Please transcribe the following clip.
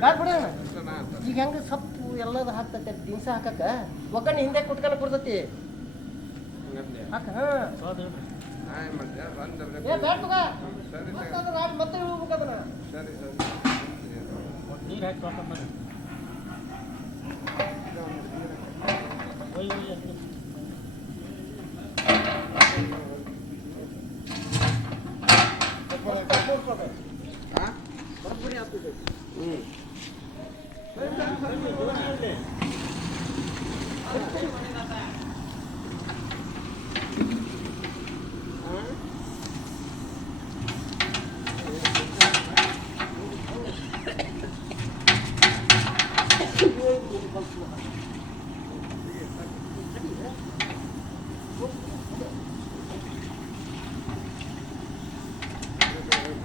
ಬ್ಯಾಡ ಬಿಡ ಈಗ ಹೆಂಗೆ ಸೊಪ್ಪು ಎಲ್ಲದು ಹಾಕ್ತೈತೆ ದಿನಸ ಹಾಕಕ್ಕ ಒಗ್ಗರಣೆ ಹಿಂದೆ ಕುಟ್ಕಲ್ಲ ಕೊಡ್ತೈತಿ ಹಾಕ ಬ್ಯಾಡ ಮತ್ತೆ ಇಳ್ಬೇಕು ಅದನ್ನ ನೀರು ಹಾಕಿ ತೊಗೊಂಬಂದು